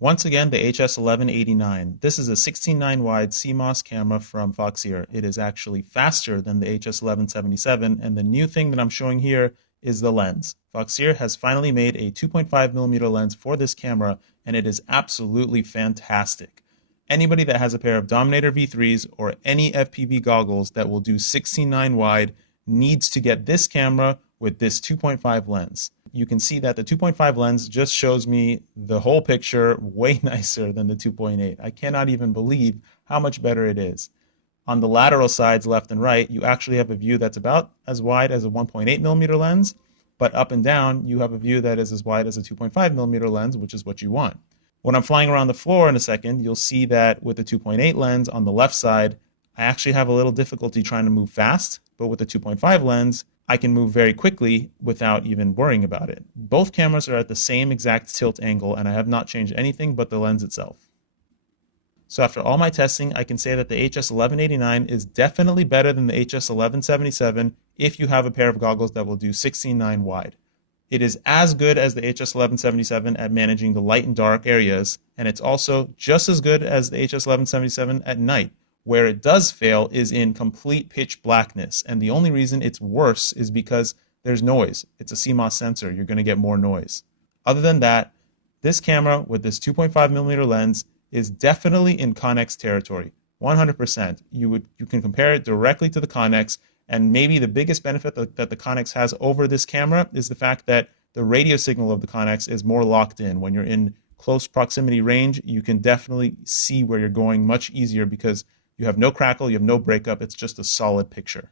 Once again, the HS1189. This is a 16:9 wide CMOS camera from FOXEER. It is actually faster than the HS1177, and the new thing that I'm showing here is the lens. FOXEER has finally made a 2.5mm lens for this camera, and it is absolutely fantastic. Anybody that has a pair of Dominator V3s or any FPV goggles that will do 16:9 wide needs to get this camera with this 2.5 lens. You can see that the 2.5 lens just shows me the whole picture way nicer than the 2.8. I cannot even believe how much better it is. On the lateral sides, left and right, you actually have a view that's about as wide as a 1.8mm lens, but up and down, you have a view that is as wide as a 2.5mm lens, which is what you want. When I'm flying around the floor in a second, you'll see that with the 2.8 lens on the left side, I actually have a little difficulty trying to move fast, but with the 2.5 lens, I can move very quickly without even worrying about it. Both cameras are at the same exact tilt angle, and I have not changed anything but the lens itself. So after all my testing, I can say that the HS1189 is definitely better than the HS1177 if you have a pair of goggles that will do 16:9 wide. It is as good as the HS1177 at managing the light and dark areas, and it's also just as good as the HS1177 at night. Where it does fail is in complete pitch blackness, and the only reason it's worse is because there's noise. It's a CMOS sensor. You're going to get more noise. Other than that, this camera with this 2.5mm lens is definitely in Connex territory. 100%. You can compare it directly to the Connex, and maybe the biggest benefit that the Connex has over this camera is the fact that the radio signal of the Connex is more locked in. When you're in close proximity range, you can definitely see where you're going much easier because you have no crackle, you have no breakup, it's just a solid picture.